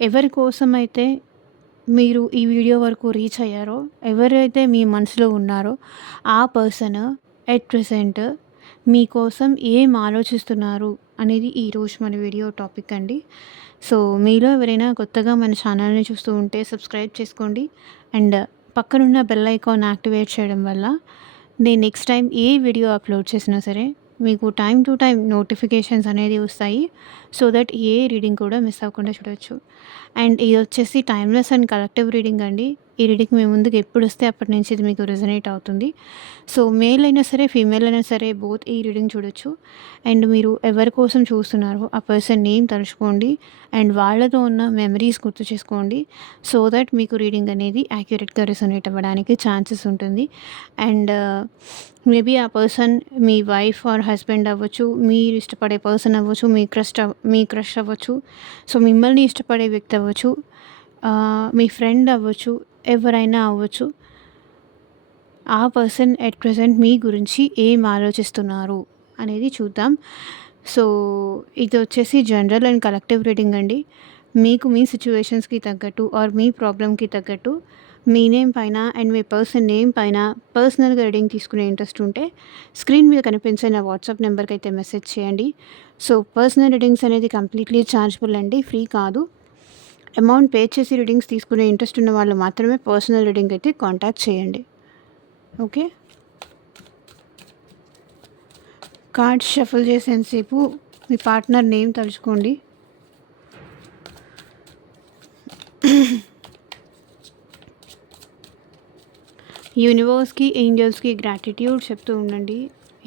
ఎవరి కోసమైతే మీరు ఈ వీడియో వరకు రీచ్ అయ్యారో, ఎవరైతే మీ మనసులో ఉన్నారో, ఆ పర్సన్ ఎట్ ప్రెజెంట్ మీకోసం ఏం ఆలోచిస్తున్నారు అనేది ఈరోజు మన వీడియో టాపిక్ అండి. సో, మీలో ఎవరైనా కొత్తగా మన ఛానల్‌ని చూస్తూ ఉంటే సబ్స్క్రైబ్ చేసుకోండి. అండ్ పక్కనున్న బెల్ ఐకాన్ యాక్టివేట్ చేయడం వల్ల నేను నెక్స్ట్ టైం ఏ వీడియో అప్లోడ్ చేసినా సరే మీకు టైమ్ టు టైమ్ నోటిఫికేషన్స్ అనేది వస్తాయి. సో దట్ ఏ రీడింగ్ కూడా మిస్ అవ్వకుండా చూడొచ్చు. అండ్ ఇది వచ్చేసి టైమ్‌లెస్ అండ్ కలెక్టివ్ రీడింగ్ అండి. ఈ రీడింగ్ మీ ముందుకు ఎప్పుడొస్తే అప్పటి నుంచి ఇది మీకు రెజొనేట్ అవుతుంది. సో, మేల్ అయినా సరే, ఫీమేల్ అయినా సరే బోత్ ఈ రీడింగ్ చూడొచ్చు. అండ్ మీరు ఎవరి కోసం చూస్తున్నారో ఆ పర్సన్ నేమ్ తలుచుకోండి. అండ్ వాళ్ళతో ఉన్న మెమరీస్ గుర్తు చేసుకోండి. సో దట్ మీకు రీడింగ్ అనేది యాక్యురేట్‌గా రెసొనేట్ అవ్వడానికి ఛాన్సెస్ ఉంటుంది. అండ్ మేబీ ఆ person me wife or husband అవ్వచ్చు, మీరు ఇష్టపడే పర్సన్ అవ్వచ్చు, మీ క్రష్ అవ్వచ్చు, సో మిమ్మల్ని ఇష్టపడే వ్యక్తి అవ్వచ్చు, మీ ఫ్రెండ్ అవ్వచ్చు, ఎవరైనా అవ్వచ్చు. ఆ పర్సన్ ఎట్ ప్రెజెంట్ మీ గురించి ఏం ఆలోచిస్తున్నారు అనేది చూద్దాం. సో, ఇది వచ్చేసి జనరల్ అండ్ కలెక్టివ్ రీడింగ్ అండి. మీకు మీ సిట్యుయేషన్స్‌కి తగ్గట్టు ఆర్ మీ ప్రాబ్లమ్‌కి తగ్గట్టు మీ నేమ్ పైన అండ్ మీ పర్సన్ నేమ్ పైన పర్సనల్‌గా రీడింగ్ తీసుకునే ఇంట్రెస్ట్ ఉంటే స్క్రీన్ మీద కనిపించే నా వాట్సాప్ నెంబర్‌కి అయితే మెసేజ్ చేయండి. సో, పర్సనల్ రీడింగ్స్ అనేది కంప్లీట్‌లీ చార్జబుల్ అండి. ఫ్రీ కాదు. అమౌంట్ పే చేసి రీడింగ్స్ తీసుకునే ఇంట్రెస్ట్ ఉన్న వాళ్ళు మాత్రమే పర్సనల్ రీడింగ్ అయితే కాంటాక్ట్ చేయండి. ఓకే. కార్డ్స్ షఫుల్ చేసేంతసేపు మీ పార్ట్నర్ నేమ్ తలుచుకోండి. యూనివర్స్‌కి, ఏంజెల్స్‌కి గ్రాటిట్యూడ్ చెప్తూ ఉండండి.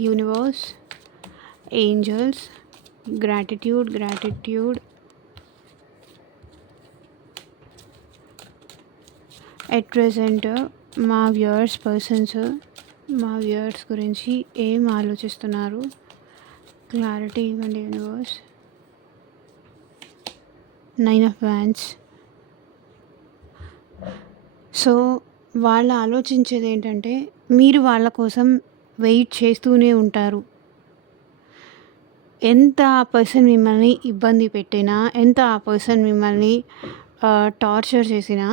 Universe, angels, gratitude. At present మా వ్యూయర్స్ గురించి ఏం ఆలోచిస్తున్నారు? క్లారిటీ ఇవ్వండి యూనివర్స్. 9 of wands. సో, వాళ్ళు ఆలోచించేది ఏంటంటే మీరు వాళ్ళ కోసం వెయిట్ చేస్తూనే ఉంటారు. ఎంత ఆ పర్సన్ మిమ్మల్ని ఇబ్బంది పెట్టినా, ఎంత ఆ పర్సన్ మిమ్మల్ని టార్చర్ చేసినా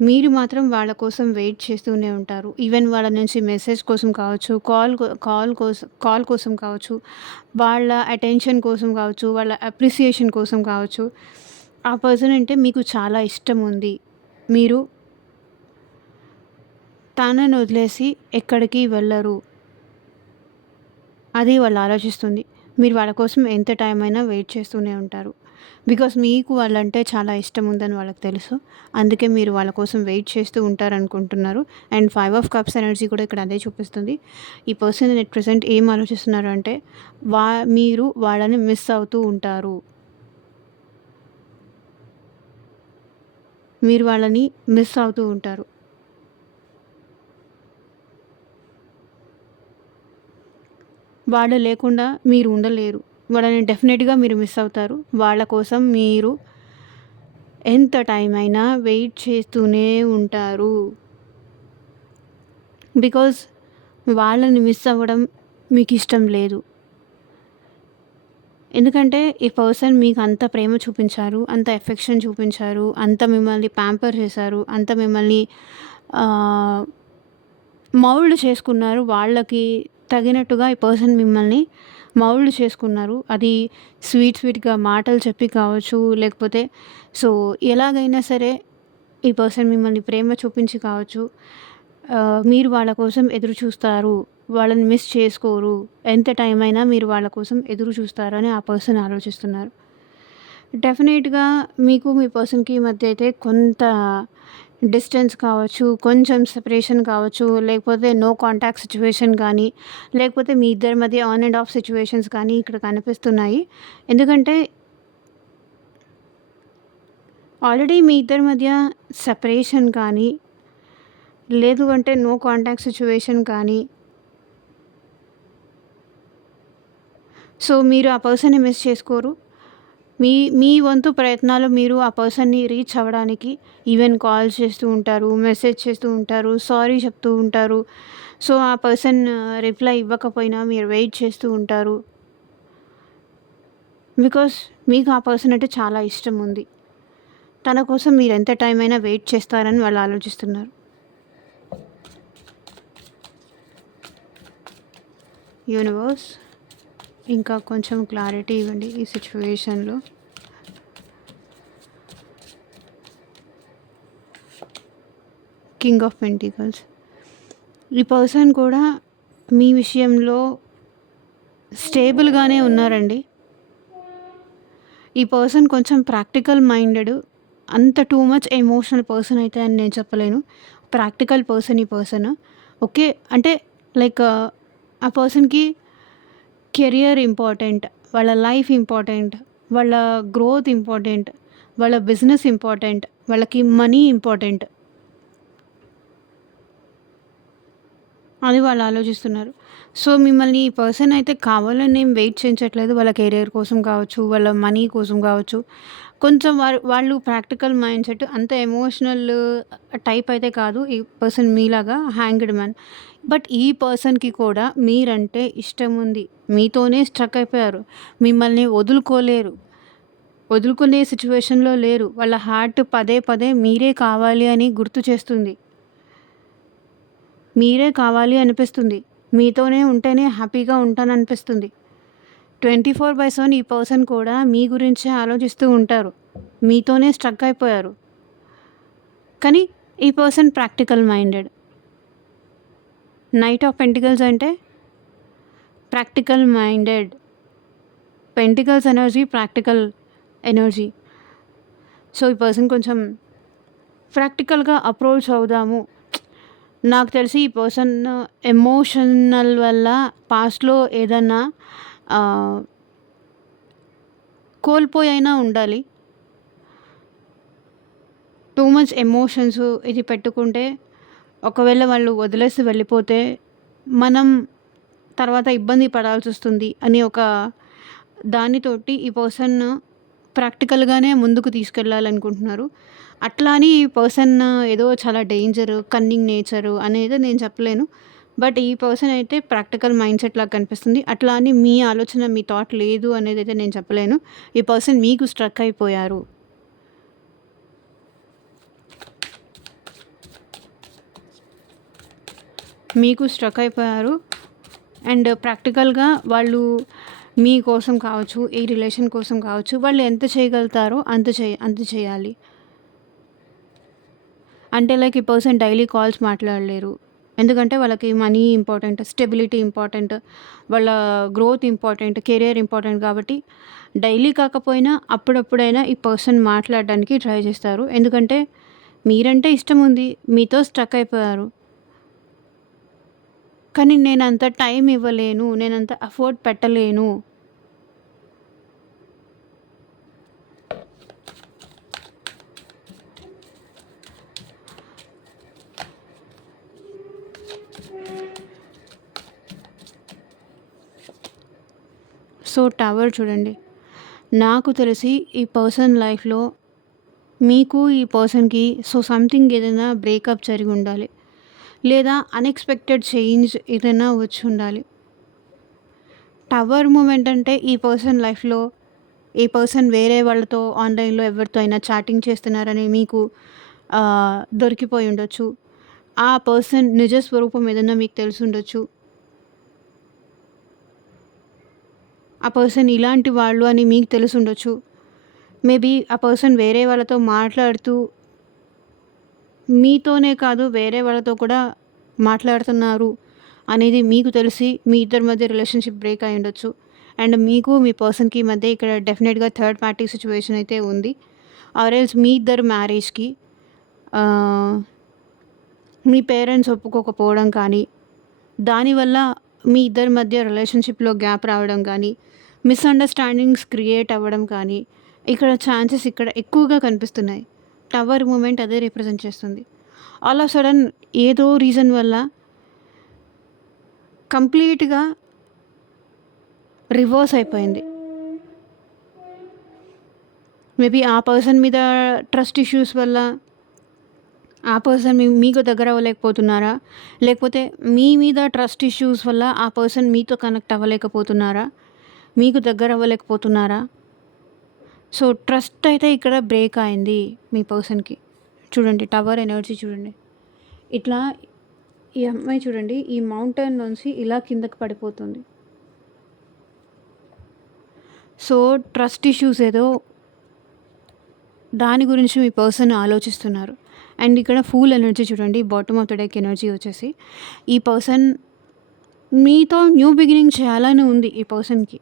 మీరు మాత్రం వాళ్ళ కోసం వెయిట్ చేస్తూనే ఉంటారు. ఈవెన్ వాళ్ళ నుంచి మెసేజ్ కోసం కావచ్చు, కాల్ కోసం కావచ్చు, వాళ్ళ అటెన్షన్ కోసం కావచ్చు, వాళ్ళ అప్రిసియేషన్ కోసం కావచ్చు. ఆ పర్సన్ అంటే మీకు చాలా ఇష్టం ఉంది. మీరు తనని వదిలేసి ఎక్కడికి వెళ్ళరు. అది వాళ్ళు ఆలోచిస్తుంది. మీరు వాళ్ళ కోసం ఎంత టైం అయినా వెయిట్ చేస్తూనే ఉంటారు. బికాస్ మీకు వాళ్ళంటే చాలా ఇష్టం ఉందని వాళ్ళకి తెలుసు. అందుకే మీరు వాళ్ళ కోసం వెయిట్ చేస్తూ ఉంటారనుకుంటున్నారు. అండ్ 5 ఆఫ్ కప్స్ ఎనర్జీ కూడా ఇక్కడ అదే చూపిస్తుంది. ఈ పర్సన్ ఎట్ ప్రెజెంట్ ఏం ఆలోచిస్తున్నారు అంటే మీరు వాళ్ళని మిస్ అవుతూ ఉంటారు. మీరు వాళ్ళని మిస్ అవుతూ ఉంటారు. వాళ్ళు లేకుండా మీరు ఉండలేరు. వాళ్ళని డెఫినెట్‌గా మీరు మిస్ అవుతారు. వాళ్ళ కోసం మీరు ఎంత టైం అయినా వెయిట్ చేస్తూనే ఉంటారు. బికాజ్ వాళ్ళని మిస్ అవ్వడం మీకిష్టం లేదు. ఎందుకంటే ఈ పర్సన్ మీకు అంత ప్రేమ చూపించారు, అంత ఎఫెక్షన్ చూపించారు, అంత మిమ్మల్ని ప్యాంపర్ చేశారు, అంత మిమ్మల్ని మౌల్డ్ చేసుకున్నారు. వాళ్ళకి తగినట్టుగా ఈ పర్సన్ మిమ్మల్ని మౌల్డ్ చేసుకున్నారు. అది స్వీట్‌గా మాటలు చెప్పి కావచ్చు, లేకపోతే సో, ఎలాగైనా సరే ఈ పర్సన్ మిమ్మల్ని ప్రేమ చూపించి కావచ్చు. మీరు వాళ్ళ కోసం ఎదురు చూస్తారు. వాళ్ళని మిస్ చేసుకోరు. ఎంత టైం అయినా మీరు వాళ్ళ కోసం ఎదురు చూస్తారని ఆ పర్సన్ ఆలోచిస్తున్నారు. డెఫినెట్‌గా మీకు మీ పర్సన్‌కి మధ్య అయితే కొంత డిస్టెన్స్ కావచ్చు, కొంచెం సెపరేషన్ కావచ్చు, లేకపోతే నో కాంటాక్ట్ సిట్యుయేషన్ కానీ, లేకపోతే మీ ఇద్దరి మధ్య ఆన్ అండ్ ఆఫ్ సిట్యుయేషన్స్ కానీ ఇక్కడ కనిపిస్తున్నాయి. ఎందుకంటే ఆల్రెడీ మీ ఇద్దరి మధ్య సెపరేషన్ కానీ, లేదు అంటే నో కాంటాక్ట్ సిట్యుయేషన్ కానీ, సో మీరు ఆ పర్సన్‌ని మిస్ చేసుకోరు. మీ మీ వంతు ప్రయత్నాలు మీరు ఆ పర్సన్‌ని రీచ్ అవ్వడానికి ఈవెన్ కాల్స్ చేస్తూ ఉంటారు, మెసేజ్ చేస్తూ ఉంటారు, సారీ చెప్తూ ఉంటారు. సో, ఆ పర్సన్ రిప్లై ఇవ్వకపోయినా మీరు వెయిట్ చేస్తూ ఉంటారు. బికాస్ మీకు ఆ పర్సన్ అంటే చాలా ఇష్టం ఉంది. తన కోసం మీరు ఎంత టైం అయినా వెయిట్ చేస్తారని వాళ్ళు ఆలోచిస్తున్నారు. యూనివర్స్ ఇంకా కొంచెం క్లారిటీ ఇవ్వండి ఈ సిచ్యువేషన్లో. King of pentacles. ఈ పర్సన్ కూడా మీ విషయంలో స్టేబుల్గానే ఉన్నారండి. ఈ పర్సన్ కొంచెం ప్రాక్టికల్ మైండెడ్, అంత టూ మచ్ ఎమోషనల్ పర్సన్ అయితే అని నేను చెప్పలేను. ప్రాక్టికల్ పర్సన్ ఈ పర్సన్. ఓకే, అంటే లైక్ ఆ పర్సన్కి కెరియర్ ఇంపార్టెంట్, వాళ్ళ లైఫ్ ఇంపార్టెంట్, వాళ్ళ గ్రోత్ ఇంపార్టెంట్, వాళ్ళ బిజినెస్ ఇంపార్టెంట్, వాళ్ళకి మనీ ఇంపార్టెంట్ అని వాళ్ళు ఆలోచిస్తున్నారు. సో మిమ్మల్ని ఈ పర్సన్ అయితే కావాలని ఏం వెయిట్ చేయించట్లేదు. వాళ్ళ కెరియర్ కోసం కావచ్చు, వాళ్ళ మనీ కోసం కావచ్చు. కొంచెం వాళ్ళు ప్రాక్టికల్ మైండ్ సెట్, అంత ఎమోషనల్ టైప్ అయితే కాదు ఈ పర్సన్ మీలాగా హ్యాంగ్డ్ మ్యాన్. బట్ ఈ పర్సన్కి కూడా మీరంటే ఇష్టం ఉంది. మీతోనే స్ట్రక్ అయిపోయారు. మిమ్మల్ని వదులుకోలేరు, వదులుకునే సిచ్యువేషన్లో లేరు. వాళ్ళ హార్ట్ పదే పదే మీరే కావాలి అని గుర్తు చేస్తుంది. మీరే కావాలి అనిపిస్తుంది. మీతోనే ఉంటేనే హ్యాపీగా ఉంటాననిపిస్తుంది. 24/7 ఈ పర్సన్ కూడా మీ గురించే ఆలోచిస్తూ ఉంటారు. మీతోనే స్ట్రక్ అయిపోయారు. కానీ ఈ person practical minded. Knight of pentacles అంటే practical minded. Pentacles energy practical energy. So ఈ పర్సన్ కొంచెం ప్రాక్టికల్గా అప్రోచ్ అవుదాము. నాకు తెలిసి ఈ పర్సన్ ఎమోషనల్ వల్ల పాస్ట్లో ఏదన్నా కోల్పోయైనా ఉండాలి. టూ మచ్ ఎమోషన్స్ ఇది పెట్టుకుంటే, ఒకవేళ వాళ్ళు వదిలేసి వెళ్ళిపోతే మనం తర్వాత ఇబ్బంది పడాల్సి వస్తుంది అని ఒక దానితోటి ఈ పర్సన్ ప్రాక్టికల్గానే ముందుకు తీసుకెళ్ళాలనుకుంటున్నారు. అట్లా అని ఈ పర్సన్ ఏదో చాలా డేంజర్, కన్నింగ్ నేచరు అనేది నేను చెప్పలేను. బట్ ఈ పర్సన్ అయితే ప్రాక్టికల్ మైండ్ సెట్ లాగా కనిపిస్తుంది. అట్లా అని మీ ఆలోచన, మీ థాట్ లేదు అనేది అయితే నేను చెప్పలేను. ఈ పర్సన్ మీకు స్ట్రక్ అయిపోయారు. మీకు స్ట్రక్ అయిపోయారు అండ్ ప్రాక్టికల్గా వాళ్ళు మీ కోసం కావచ్చు, ఈ రిలేషన్ కోసం కావచ్చు, వాళ్ళు ఎంత చేయగలుగుతారో అంత చేయాలి. అంటే లైక్ ఈ పర్సన్ డైలీ కాల్స్ మాట్లాడలేరు. ఎందుకంటే వాళ్ళకి మనీ ఇంపార్టెంట్, స్టెబిలిటీ ఇంపార్టెంట్, వాళ్ళ గ్రోత్ ఇంపార్టెంట్, కెరియర్ ఇంపార్టెంట్. కాబట్టి డైలీ కాకపోయినా అప్పుడప్పుడైనా ఈ పర్సన్ మాట్లాడడానికి ట్రై చేస్తారు. ఎందుకంటే మీరంటే ఇష్టం ఉంది, మీతో స్ట్రక్ అయిపోయారు. కానీ నేనంత టైం ఇవ్వలేను, నేనంత అఫోర్డ్ పెట్టలేను. సో టవర్ చూడండి. నాకు తెలిసి ఈ పర్సన్ లైఫ్లో మీకు ఈ పర్సన్కి సంథింగ్ ఏదైనా బ్రేకప్ జరిగి ఉండాలి, లేదా అన్ఎక్స్పెక్టెడ్ చేంజ్ ఏదైనా వచ్చి ఉండాలి. టవర్ మూమెంట్ అంటే ఈ పర్సన్ లైఫ్లో ఈ పర్సన్ వేరే వాళ్ళతో ఆన్లైన్లో ఎవరితో అయినా చాటింగ్ చేస్తున్నారని మీకు దొరికిపోయి ఉండొచ్చు. ఆ పర్సన్ నిజ స్వరూపం ఏదైనా మీకు తెలిసి ఉండొచ్చు. ఆ పర్సన్ ఇలాంటి వాళ్ళు అని మీకు తెలిసి ఉండొచ్చు. మేబీ ఆ పర్సన్ వేరే వాళ్ళతో మాట్లాడుతూ మీతోనే కాదు వేరే వాళ్ళతో కూడా మాట్లాడుతున్నారు అనేది మీకు తెలిసి మీ ఇద్దరి మధ్య రిలేషన్షిప్ బ్రేక్ అయి ఉండొచ్చు. అండ్ మీకు మీ పర్సన్కి మధ్య ఇక్కడ డెఫినెట్గా థర్డ్ పార్టీ సిచ్యువేషన్ అయితే ఉంది. ఆర్ ఎల్స్ మీ ఇద్దరు మ్యారేజ్కి మీ పేరెంట్స్ ఒప్పుకోకపోవడం కానీ, దానివల్ల మీ ఇద్దరి మధ్య రిలేషన్షిప్లో గ్యాప్ రావడం కానీ, మిస్అండర్స్టాండింగ్స్ క్రియేట్ అవ్వడం కానీ ఇక్కడ ఛాన్సెస్ ఇక్కడ ఎక్కువగా కనిపిస్తున్నాయి. టవర్ మూమెంట్ అదే రిప్రజెంట్ చేస్తుంది. ఆల్ ఆఫ్ సడన్ ఏదో రీజన్ వల్ల కంప్లీట్గా రివర్స్ అయిపోయింది. మేబీ ఆ పర్సన్ మీద ట్రస్ట్ ఇష్యూస్ వల్ల ఆ పర్సన్ మీకు దగ్గర అవ్వలేకపోతున్నారా, లేకపోతే మీ మీద ట్రస్ట్ ఇష్యూస్ వల్ల ఆ పర్సన్ మీతో కనెక్ట్ అవ్వలేకపోతున్నారా, మీకు దగ్గర అవ్వలేకపోతున్నారా? సో, ట్రస్ట్ అయితే ఇక్కడ బ్రేక్ అయింది మీ పర్సన్‌కి. చూడండి టవర్ ఎనర్జీ చూడండి. ఇట్లా ఈ అమ్మాయి చూడండి ఈ మౌంటైన్ నుంచి ఇలా కిందకి పడిపోతుంది. సో, ట్రస్ట్ ఇష్యూస్ ఏదో దాని గురించి మీ పర్సన్ ఆలోచిస్తున్నారు. అండ్ ఇక్కడ ఫూల్ ఎనర్జీ చూడండి bottom of the deck energy వచ్చేసి ఈ పర్సన్ మీతో న్యూ బిగినింగ్ చేయాలని ఉంది ఈ పర్సన్‌కి.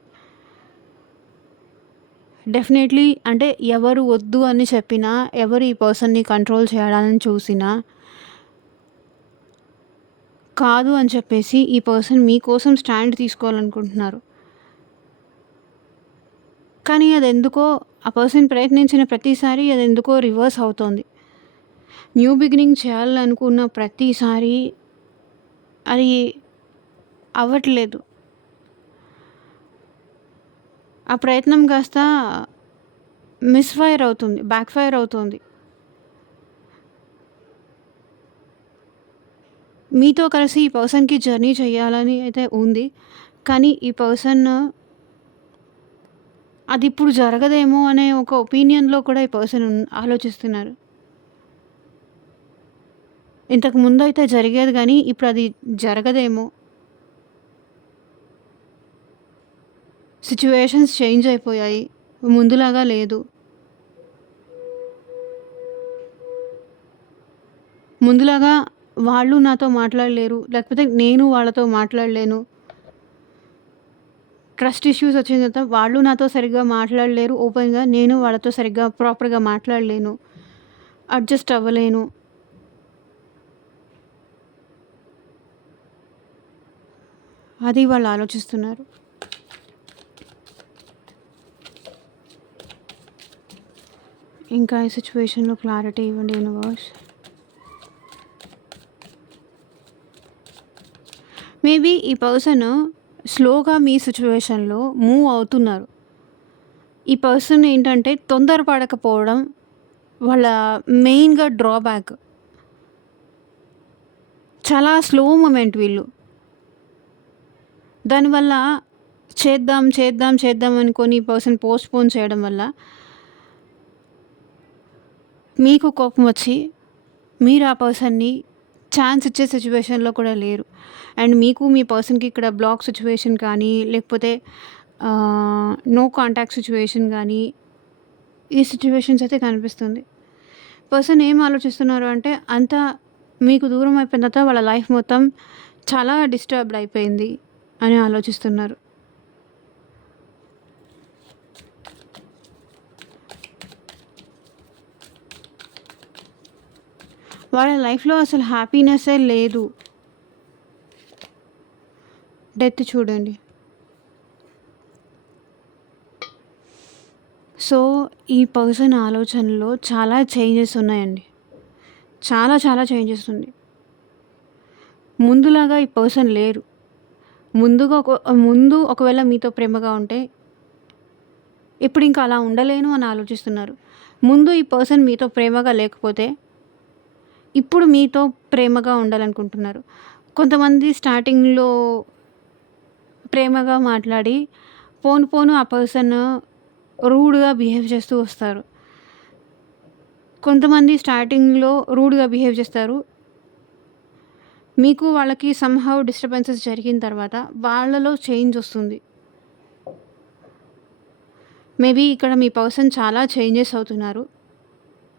డెఫినెట్లీ అంటే ఎవరు వద్దు అని చెప్పినా, ఎవరు ఈ పర్సన్‌ని కంట్రోల్ చేయాలని చూసినా, కాదు అని చెప్పేసి ఈ పర్సన్ మీకోసం స్టాండ్ తీసుకోవాలనుకుంటున్నారు. కానీ అదెందుకో ఆ పర్సన్ ప్రయత్నించిన ప్రతిసారి అదెందుకో రివర్స్ అవుతోంది. న్యూ బిగినింగ్ చేయాలనుకున్న ప్రతిసారి అది అవ్వట్లేదు. ఆ ప్రయత్నం కాస్త మిస్‌ఫైర్ అవుతుంది. బ్యాక్ ఫైర్ అవుతుంది. మీతో కలిసి ఈ పర్సన్‌కి జర్నీ చేయాలని అయితే ఉంది. కానీ ఈ పర్సన్ అదిప్పుడు జరగదేమో అనే ఒక ఒపీనియన్‌లో కూడా ఈ పర్సన్ ఆలోచిస్తున్నారు. ఇంతకు ముందయితే జరిగేది గానీ ఇప్పుడది జరగదేమో. సిట్యుయేషన్స్ చేంజ్ అయిపోయాయి. ముందులాగా లేదు. ముందులాగా వాళ్ళు నాతో మాట్లాడలేరు. లేకపోతే నేను వాళ్ళతో మాట్లాడలేను. ట్రస్ట్ ఇష్యూస్ వచ్చిన తర్వాత వాళ్ళు నాతో సరిగ్గా మాట్లాడలేరు ఓపెన్‌గా. నేను వాళ్ళతో సరిగ్గా ప్రాపర్‌గా మాట్లాడలేను. అడ్జస్ట్ అవ్వలేను. అది వాళ్ళు ఆలోచిస్తున్నారు. ఇంకా ఈ సిట్యుయేషన్‌లో క్లారిటీ ఇవ్వండి యూనివర్స్. మేబీ ఈ పర్సన్ స్లోగా మీ సిట్యుయేషన్‌లో మూవ్ అవుతున్నారు. ఈ పర్సన్ ఏంటంటే తొందరపడకపోవడం వాళ్ళ మెయిన్‌గా డ్రాబ్యాక్. చాలా స్లో మూమెంట్ వీళ్ళు. దానివల్ల చేద్దాం, చేద్దాం, చేద్దాం అనుకోని ఈ పర్సన్ పోస్ట్‌పోన్ చేయడం వల్ల మీకు కోపం వచ్చి మీరు ఆ పర్సన్‌ని ఛాన్స్ ఇచ్చే సిట్యుయేషన్‌లో కూడా లేరు. అండ్ మీకు మీ పర్సన్‌కి ఇక్కడ బ్లాక్ సిట్యుయేషన్ కానీ లేకపోతే నో కాంటాక్ట్ సిట్యుయేషన్ కానీ ఈ సిట్యుయేషన్స్ అయితే కనిపిస్తుంది. పర్సన్ ఏం ఆలోచిస్తున్నారు అంటే అంతా మీకు దూరం అయిపోయిన తర్వాత వాళ్ళ లైఫ్ మొత్తం చాలా డిస్టర్బ్డ్ అయిపోయింది అని ఆలోచిస్తున్నారు. వాళ్ళ లైఫ్‌లో అసలు హ్యాపీనెస్సే లేదు. డెత్ చూడండి. సో, ఈ పర్సన్ ఆలోచనలో చాలా చేంజెస్ ఉన్నాయండి. చాలా చాలా చేంజెస్ ఉంది. ముందులాగా ఈ పర్సన్ లేరు. ముందు ఒకవేళ మీతో ప్రేమగా ఉంటే ఇప్పుడు ఇంకా అలా ఉండలేను అని ఆలోచిస్తున్నారు. ముందు ఈ పర్సన్ మీతో ప్రేమగా లేకపోతే ఇప్పుడు మీతో ప్రేమగా ఉండాలనుకుంటున్నారు. కొంతమంది స్టార్టింగ్‌లో ప్రేమగా మాట్లాడి పోను పోను ఆ పర్సన్ రూడ్‌గా బిహేవ్ చేస్తూ వస్తారు. కొంతమంది స్టార్టింగ్‌లో రూడ్‌గా బిహేవ్ చేస్తారు. మీకు వాళ్ళకి సమ్‌హౌ డిస్టర్బెన్సెస్ జరిగిన తర్వాత వాళ్ళలో చేంజ్ వస్తుంది. మేబీ ఇక్కడ మీ పర్సన్ చాలా చేంజెస్ అవుతున్నారు.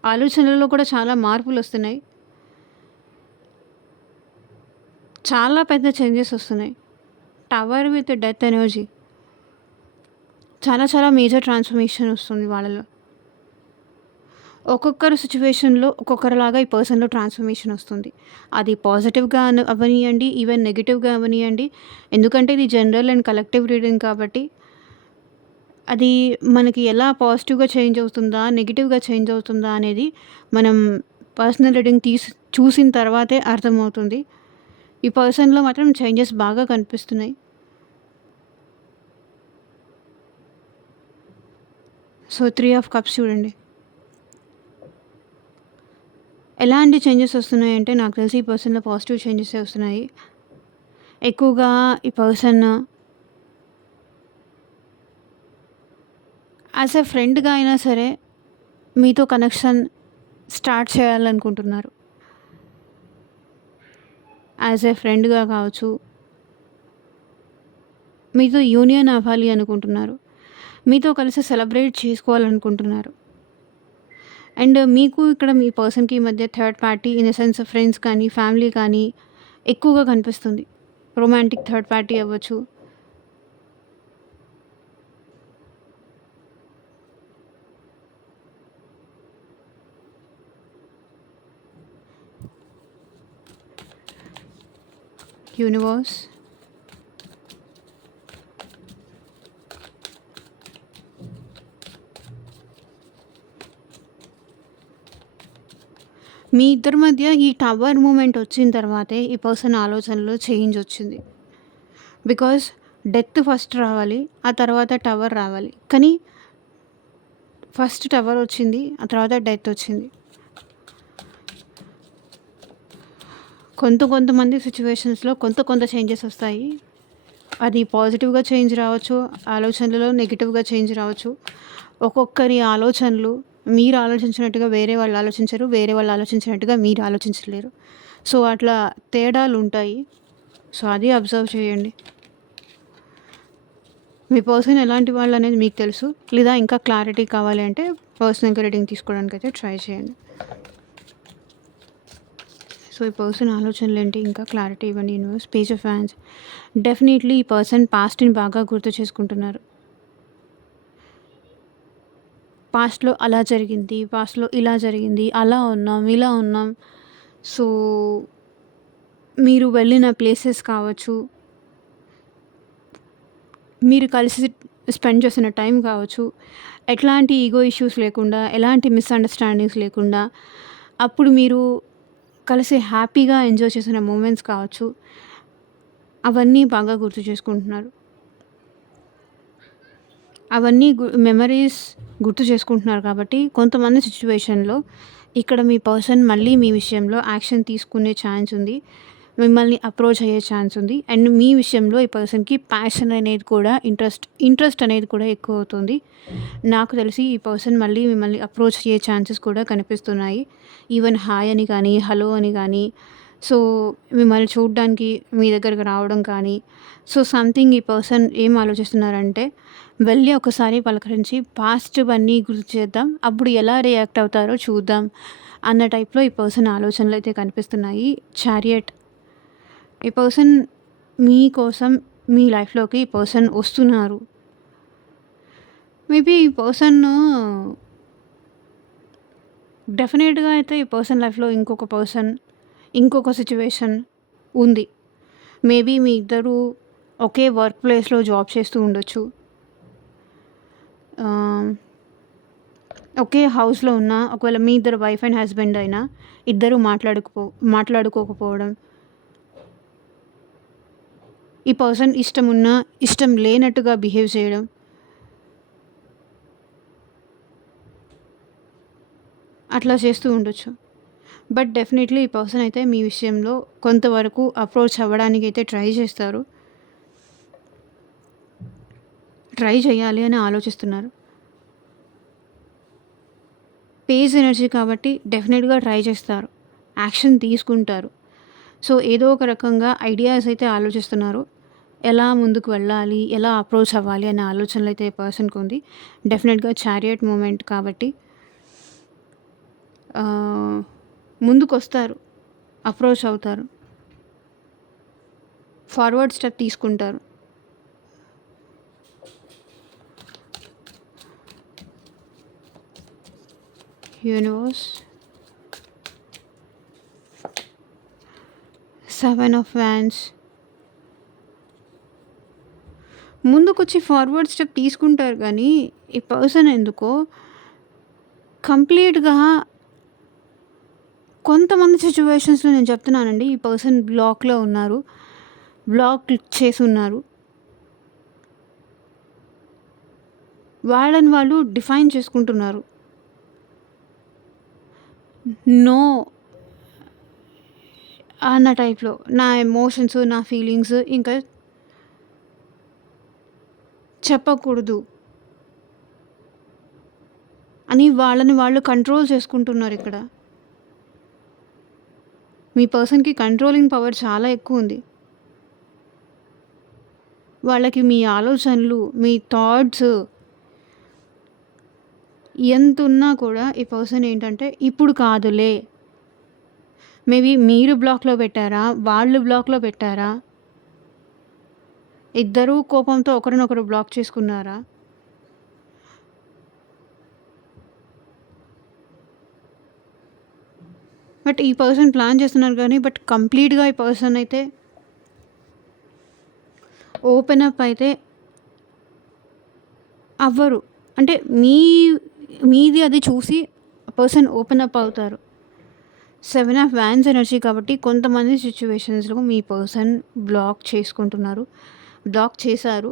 ఆలోచనలలో కూడా చాలా మార్పులొస్తున్నాయి. చాలా పెద్ద చేంజెస్ వస్తున్నాయి. Tower with death energy. చాలా చాలా మేజర్ ట్రాన్స్‌ఫర్మేషన్ వస్తుంది వాళ్ళలో. ఒక్కొక్కరు సిట్యుయేషన్‌లో ఒక్కొక్కరిలాగా ఈ పర్సన్‌లో ట్రాన్స్‌ఫర్మేషన్ వస్తుంది. అది పాజిటివ్‌గా అవ్వనియండి, ఈవెన్ నెగెటివ్‌గా అవ్వనియండి. ఎందుకంటే ఇది జనరల్ అండ్ కలెక్టివ్ రీడింగ్ కాబట్టి అది మనకి ఎలా పాజిటివ్‌గా చేంజ్ అవుతుందా, నెగెటివ్‌గా చేంజ్ అవుతుందా అనేది మనం పర్సనల్ రీడింగ్ చూసిన తర్వాతే అర్థమవుతుంది. ఈ పర్సన్‌లో మాత్రం చేంజెస్ బాగా కనిపిస్తున్నాయి. సో, 3 ఆఫ్ కప్స్ చూడండి. ఎలాంటి చేంజెస్ వస్తున్నాయంటే నాకు తెలిసి ఈ పర్సన్‌లో పాజిటివ్ చేంజెసే వస్తున్నాయి. ఎక్కువగా ఈ పర్సన్ యాజ్ ఎ ఫ్రెండ్‌గా అయినా సరే మీతో కనెక్షన్ స్టార్ట్ చేయాలనుకుంటున్నారు. యాజ్ ఎ ఫ్రెండ్‌గా కావచ్చు, మీతో యూనియన్ అవ్వాలి అనుకుంటున్నారు. మీతో కలిసి సెలబ్రేట్ చేసుకోవాలనుకుంటున్నారు. అండ్ మీకు ఇక్కడ మీ పర్సన్‌కి మధ్య third party in the sense friends కానీ, ఫ్యామిలీ కానీ ఎక్కువగా కనిపిస్తుంది. రొమాంటిక్ థర్డ్ పార్టీ అవ్వచ్చు. యూనివర్స్ మీ ఇద్దరి మధ్య ఈ టవర్ మూమెంట్ వచ్చిన తర్వాతే ఈ పర్సన్ ఆలోచనలో చేంజ్ వచ్చింది. బికాజ్ డెత్ ఫస్ట్ రావాలి. ఆ తర్వాత టవర్ రావాలి. కానీ ఫస్ట్ టవర్ వచ్చింది. ఆ తర్వాత డెత్ వచ్చింది. కొంతమంది సిచ్యువేషన్స్‌లో కొంత చేంజెస్ వస్తాయి. అది పాజిటివ్‌గా చేంజ్ రావచ్చు. ఆలోచనలలో నెగెటివ్‌గా చేంజ్ రావచ్చు. ఒక్కొక్కరి ఆలోచనలు మీరు ఆలోచించినట్టుగా వేరే వాళ్ళు ఆలోచించరు. వేరే వాళ్ళు ఆలోచించినట్టుగా మీరు ఆలోచించలేరు. సో, అట్లా తేడాలుంటాయి. సో, అది అబ్జర్వ్ చేయండి. మీ పర్సన్ ఎలాంటి వాళ్ళనేది మీకు తెలుసు. లేదా ఇంకా క్లారిటీ కావాలి అంటే పర్సనల్‌గా రీడింగ్ తీసుకోవడానికైతే ట్రై చేయండి. సో, ఈ పర్సన్ ఆలోచనలేంటి ఇంకా క్లారిటీ ఇవ్వండి universe. Page of hands. Definitely ఈ పర్సన్ పాస్ట్‌ని బాగా గుర్తు చేసుకుంటున్నారు. పాస్ట్‌లో అలా జరిగింది, పాస్ట్‌లో ఇలా జరిగింది, అలా ఉన్నాం, ఇలా ఉన్నాం. సో, మీరు వెళ్ళిన ప్లేసెస్ కావచ్చు, మీరు కలిసి స్పెండ్ చేసిన టైం కావచ్చు, ఎట్లాంటి ఈగో ఇష్యూస్ లేకుండా, ఎలాంటి మిస్‌అండర్‌స్టాండింగ్స్ లేకుండా, అప్పుడు మీరు కలిసి హ్యాపీగా ఎంజాయ్ చేసిన మూమెంట్స్ కావచ్చు, అవన్నీ బాగా గుర్తు చేసుకుంటున్నారు. అవన్నీ మెమరీస్ గుర్తు చేసుకుంటున్నారు కాబట్టి కొంతమంది సిచ్యువేషన్‌లో ఇక్కడ మీ పర్సన్ మళ్ళీ మీ విషయంలో యాక్షన్ తీసుకునే ఛాన్స్ ఉంది. మిమ్మల్ని అప్రోచ్ అయ్యే ఛాన్స్ ఉంది. అండ్ మీ విషయంలో ఈ పర్సన్‌కి ప్యాషన్ అనేది కూడా ఇంట్రెస్ట్ అనేది కూడా ఎక్కువవుతుంది. నాకు తెలిసి ఈ పర్సన్ మళ్ళీ మిమ్మల్ని అప్రోచ్ అయ్యే ఛాన్సెస్ కూడా కనిపిస్తున్నాయి. ఈవెన్ హాయ్ అని కానీ, హలో అని కానీ, సో, మిమ్మల్ని చూడడానికి మీ దగ్గరికి రావడం కానీ, సో, సంథింగ్ ఈ పర్సన్ ఏం ఆలోచిస్తున్నారంటే వెళ్ళి ఒకసారి పలకరించి పాస్ట్‌వన్నీ గుర్తు చేద్దాం. అప్పుడు ఎలా రియాక్ట్ అవుతారో చూద్దాం అన్న టైప్‌లో ఈ పర్సన్ ఆలోచనలైతే కనిపిస్తున్నాయి. చారియట్. ఈ పర్సన్ మీకోసం మీ లైఫ్‌లోకి ఈ పర్సన్ వస్తున్నారు. మేబీ ఈ పర్సన్ డెఫినిట్‌గా అయితే ఈ పర్సన్ లైఫ్‌లో ఇంకొక సిట్యుయేషన్ ఉంది. మేబీ మీ ఇద్దరు ఒకే వర్క్ ప్లేస్‌లో జాబ్ చేస్తూ ఉండొచ్చు. ఒకే హౌస్‌లో ఉన్న ఒకవేళ మీ ఇద్దరు వైఫ్ అండ్ హస్బెండ్ అయినా ఇద్దరు మాట్లాడుకోకపోవడం. ఈ పర్సన్ ఇష్టం లేనట్టుగా బిహేవ్ చేయడం. అట్లా చేస్తూ ఉండొచ్చు. బట్ డెఫినెట్లీ ఈ పర్సన్ అయితే మీ విషయంలో కొంతవరకు అప్రోచ్ అవ్వడానికైతే ట్రై చేస్తారు. ట్రై చేయాలి అని ఆలోచిస్తున్నారు. పేజ్ ఎనర్జీ కాబట్టి డెఫినెట్‌గా ట్రై చేస్తారు. యాక్షన్ తీసుకుంటారు. సో, ఏదో ఒక రకంగా ఐడియాస్ అయితే ఆలోచిస్తున్నారు. ఎలా ముందుకు వెళ్ళాలి, ఎలా అప్రోచ్ అవ్వాలి అనే ఆలోచనలైతే ఈ పర్సన్‌కి ఉంది. డెఫినెట్‌గా చారియట్ మూమెంట్ కాబట్టి ముందుకొస్తారు. అప్రోచ్ అవుతారు. ఫార్వర్డ్ స్టెప్ తీసుకుంటారు. యూనివర్స్. 7 of wands. ముందుకొచ్చి ఫార్వర్డ్ స్టెప్ తీసుకుంటారు కానీ ఈ పర్సన్ ఎందుకో కంప్లీట్‌గా కొంతమంది సిచ్యువేషన్స్‌లో నేను చెప్తున్నానండి. ఈ పర్సన్ బ్లాక్‌లో ఉన్నారు. బ్లాక్ క్లిక్ చేసి ఉన్నారు. వాళ్ళని వాళ్ళు డిఫైన్ చేసుకుంటున్నారు. నో అన్న టైప్‌లో నా ఎమోషన్స్, నా ఫీలింగ్స్ ఇంకా చెప్పకూడదు. అని వాళ్ళని వాళ్ళు కంట్రోల్ చేసుకుంటున్నారిక్కడ. మీ పర్సన్‌కి కంట్రోలింగ్ పవర్ చాలా ఎక్కువుంది. వాళ్ళకి మీ ఆలోచనలు, మీ థాట్స్ ఎంతున్నా కూడా ఈ పర్సన్ ఏంటంటే, ఇప్పుడు కాదులే. మేబీ మీరు బ్లాక్‌లో పెట్టారా? వాళ్ళు బ్లాక్‌లో పెట్టారా? ఇద్దరూ కోపంతో ఒకరినొకరు బ్లాక్ చేసుకున్నారా? బట్ ఈ పర్సన్ ప్లాన్ చేస్తున్నారు గానీ, బట్ కంప్లీట్‌గా ఈ పర్సన్ అయితే ఓపెన్ అప్ అయితే అవ్వరు. అంటే మీది అది చూసి పర్సన్ ఓపెన్ అప్ అవుతారు. 7 ఆఫ్ వాండ్స్ ఎనర్జీ కాబట్టి కొంతమంది సిట్యుయేషన్స్‌లో మీ పర్సన్ బ్లాక్ చేసుకుంటున్నారు. బ్లాక్ చేశారు.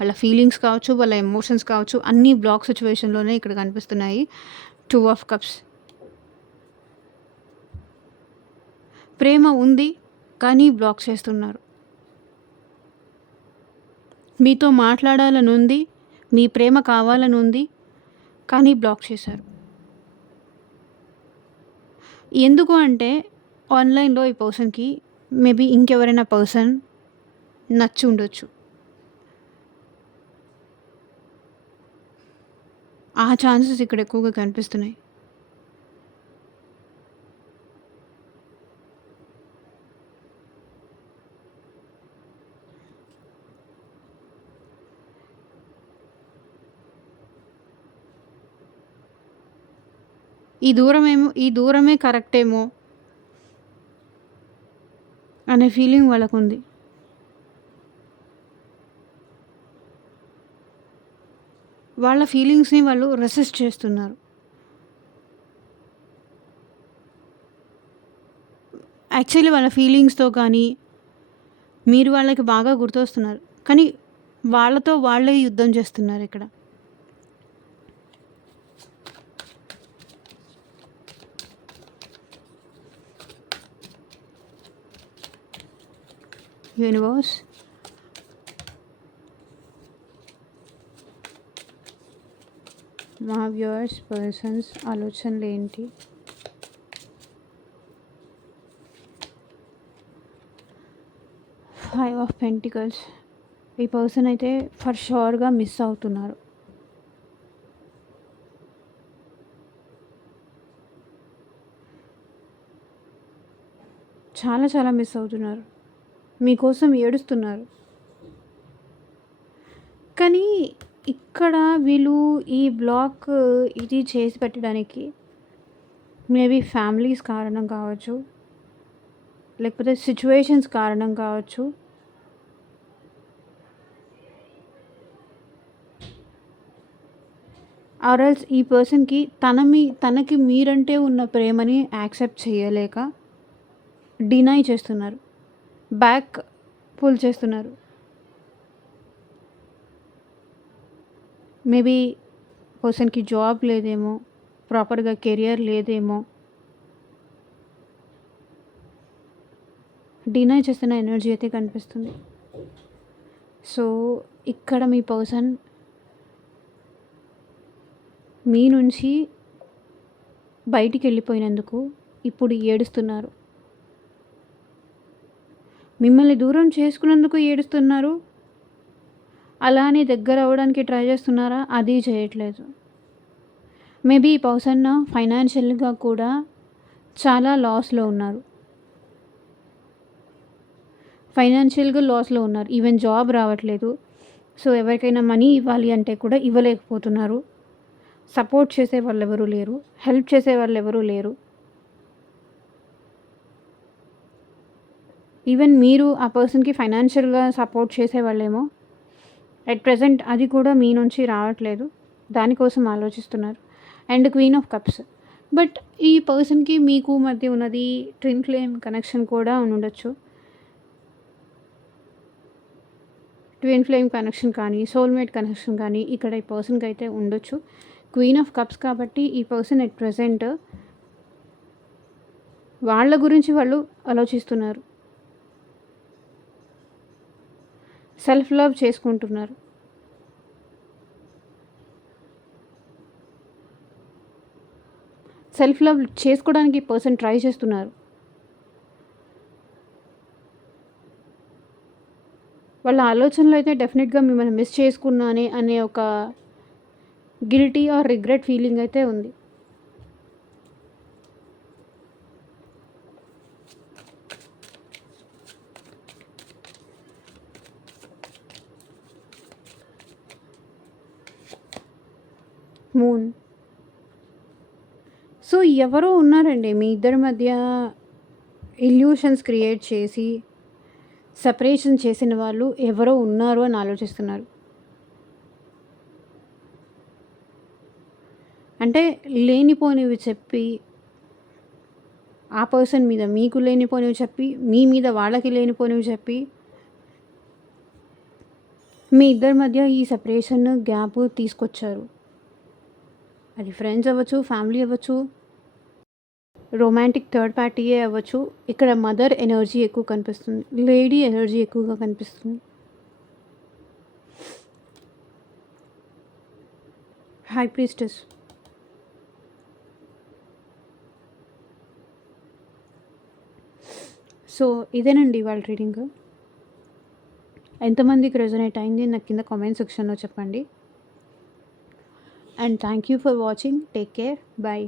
వాళ్ళ ఫీలింగ్స్ కావచ్చు, వాళ్ళ ఎమోషన్స్ కావచ్చు, అన్నీ బ్లాక్ సిట్యుయేషన్‌లోనే ఇక్కడ కనిపిస్తున్నాయి. 2 ఆఫ్ కప్స్. ప్రేమ ఉంది. కానీ బ్లాక్ చేస్తున్నారు. మీతో మాట్లాడాలనుంది. మీ ప్రేమ కావాలనుంది. కానీ బ్లాక్ చేశారు. ఎందుకు అంటే ఆన్‌లైన్‌లో ఈ పర్సన్‌కి మేబీ ఇంకెవరైనా పర్సన్ నచ్చి ఉండొచ్చు. ఆ ఛాన్సెస్ ఇక్కడ ఎక్కువగా కనిపిస్తున్నాయి. ఈ దూరమే కరెక్టేమో అనే ఫీలింగ్ వాళ్ళకుంది. వాళ్ళ ఫీలింగ్స్‌ని వాళ్ళు రెసిస్ట్ చేస్తున్నారు. యాక్చువల్లీ వాళ్ళ ఫీలింగ్స్‌తో కానీ, మీరు వాళ్ళకి బాగా గుర్తొస్తున్నారు. కానీ వాళ్ళతో వాళ్ళే యుద్ధం చేస్తున్నారిక్కడ. యూనివర్స్ మా వ్యూవర్స్ పర్సన్స్ ఆలోచనలేంటి? Five of pentacles. ఈ పర్సన్ అయితే ఫర్ ష్యూర్‌గా మిస్ అవుతున్నారు. చాలా చాలా మిస్ అవుతున్నారు. మీకోసం ఏడుస్తున్నారు. కానీ ఇక్కడ వీళ్ళు ఈ బ్లాక్ ఇది చేసి పెట్టడానికి మేబీ ఫ్యామిలీస్ కారణం కావచ్చు. లేకపోతే సిట్యుయేషన్స్ కారణం కావచ్చు. ఆర్ ఎల్స్ ఈ పర్సన్‌కి తనకి మీరంటే ఉన్న ప్రేమని యాక్సెప్ట్ చేయలేక డినై చేస్తున్నారు. బ్యాక్ పుల్ చేస్తున్నారు. మేబీ పర్సన్‌కి జాబ్ లేదేమో, ప్రాపర్‌గా కెరియర్ లేదేమో. డినై చేస్తున్న ఎనర్జీ అయితే కనిపిస్తుంది. సో, ఇక్కడ మీ పర్సన్ మీ నుంచి బయటికెళ్ళిపోయినందుకు ఇప్పుడు ఏడుస్తున్నారు. మిమ్మల్ని దూరం చేసుకున్నందుకు ఏడుస్తున్నారు. అలానే దగ్గరవ్వడానికి ట్రై చేస్తున్నారా? అది చేయట్లేదు. మేబీ ఈ పర్సన్ ఫైనాన్షియల్‌గా కూడా చాలా లాస్‌లో ఉన్నారు. ఫైనాన్షియల్‌గా లాస్‌లో ఉన్నారు. ఈవెన్ జాబ్ రావట్లేదు. సో, ఎవరికైనా మనీ ఇవ్వాలి అంటే కూడా ఇవ్వలేకపోతున్నారు. సపోర్ట్ చేసే వాళ్ళెవరూ లేరు. హెల్ప్ చేసే వాళ్ళెవరూ లేరు. ఈవెన్ మీరు ఆ పర్సన్‌కి ఫైనాన్షియల్‌గా సపోర్ట్ చేసేవాళ్ళేమో ఎట్ ప్రెజెంట్ అది కూడా మీ నుంచి రావట్లేదు. దానికోసం ఆలోచిస్తున్నారు. And queen of cups. But ఈ పర్సన్‌కి మీకు మధ్య ఉన్నది ట్విన్ ఫ్లేమ్ కనెక్షన్ కూడా ఉండుండొచ్చు. ట్విన్ ఫ్లేమ్ కనెక్షన్ కానీ, సోల్‌మేట్ కనెక్షన్ కానీ ఇక్కడ ఈ పర్సన్‌కి అయితే ఉండొచ్చు. క్వీన్ ఆఫ్ కప్స్ కాబట్టి ఈ పర్సన్ ఎట్ ప్రెజెంట్ వాళ్ళ గురించి వాళ్ళు ఆలోచిస్తున్నారు. సెల్ఫ్ లవ్ చేసుకుంటున్నారు. సెల్ఫ్ లవ్ చేసుకోవడానికి ఈ పర్సన్ ట్రై చేస్తున్నారు. వాళ్ళ ఆలోచనలో అయితే డెఫినిట్‌గా మిమ్మల్ని మిస్ చేసుకున్నానే అనే ఒక గిల్టీ ఆర్ రిగ్రెట్ ఫీలింగ్ అయితే ఉంది. మూన్. సో, ఎవరో ఉన్నారండి మీ ఇద్దరి మధ్య ఇల్యూషన్స్ క్రియేట్ చేసి, సెపరేషన్ చేసిన వాళ్ళు ఎవరో ఉన్నారు అని ఆలోచిస్తున్నారు. అంటే లేనిపోనివి చెప్పి, ఆ పర్సన్ మీద మీకు లేనిపోనివి చెప్పి, మీ మీద వాళ్ళకి లేనిపోనివి చెప్పి, మీ ఇద్దరి మధ్య ఈ సెపరేషన్, గ్యాప్ తీసుకొచ్చారు. అది ఫ్రెండ్స్ అవ్వచ్చు, ఫ్యామిలీ అవ్వచ్చు, రొమాంటిక్ థర్డ్ పార్టీయే అవ్వచ్చు. ఇక్కడ మదర్ ఎనర్జీ ఎక్కువ కనిపిస్తుంది. లేడీ ఎనర్జీ ఎక్కువగా కనిపిస్తుంది. High priestess. సో, ఇదేనండి ఇవాళ రీడింగ్. ఎంతమందికి రెజొనేట్ అయింది నాకు కింద కామెంట్ సెక్షన్‌లో చెప్పండి. And thank you for watching. Take care. By.